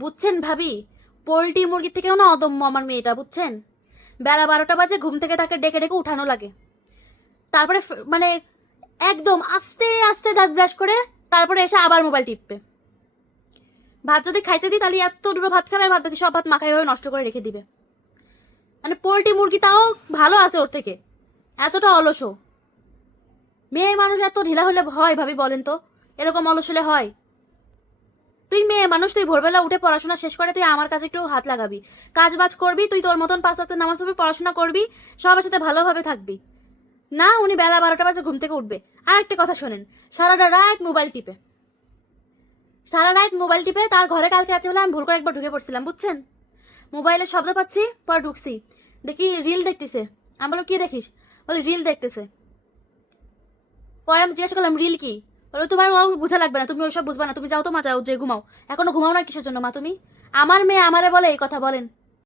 বুঝছেন ভাবি? পোল্ট্রি মুরগির থেকেও না অদম্য আমার মেয়েটা, বুঝছেন? বেলা 12টা বাজে ঘুম থেকে তাকে ডেকে ডেকে উঠানো লাগে। তারপরে মানে একদম আস্তে আস্তে দাঁত ব্রাশ করে তারপরে এসে আবার মোবাইল টিপবে। ভাত যদি খাইতে দিই তাহলে এত দুটো ভাত খাবে আর ভাত বাকি সব ভাত মাখাই হয়ে নষ্ট করে রেখে দিবে। মানে পোল্ট্রি মুরগি তাও ভালো আছে ওর থেকে, এতটা অলসও। মেয়ে মানুষ এত ঢিলা হলে হয় ভাবি বলেন তো? এরকম অলস হলে হয়? তুই মেয়ে মানুষ, তুই ভোরবেলা উঠে পড়াশোনা শেষ করে তুই আমার কাছে একটু হাত লাগাবি, কাজ বাজ করবি, তুই তোর মতন 5 ওয়াক্ত নামাজ পড়বি, পড়াশোনা করবি, সবার সাথে ভালোভাবে থাকবি। না, উনি বেলা 12টা বাজে ঘুম থেকে উঠবে। আর একটা কথা শোনেন, সারাটা রাত মোবাইল টিপে, সারা রাত মোবাইল টিপে তার ঘরে কালকে রাত্রিবেলা আমি ভুল করে একবার ঢুকে পড়ছিলাম, বুঝছেন? মোবাইলের শব্দ পাচ্ছি, পর ঢুকছি, দেখি রিল দেখতেছে। আমি বললাম কি দেখিস? বলে রিল দেখতেছে। পরে আমি জিজ্ঞাসা করলাম রিল কি? বলো তোমার বুঝা লাগবে না, তুমি ওইসব বুঝবা না, তুমি যাও তো মা, যাও যে ঘুমাও। এখনো ঘুমাও না কিসের জন্য মা তুমি? আমার মেয়ে আমারে বলে এই কথা, বলেন?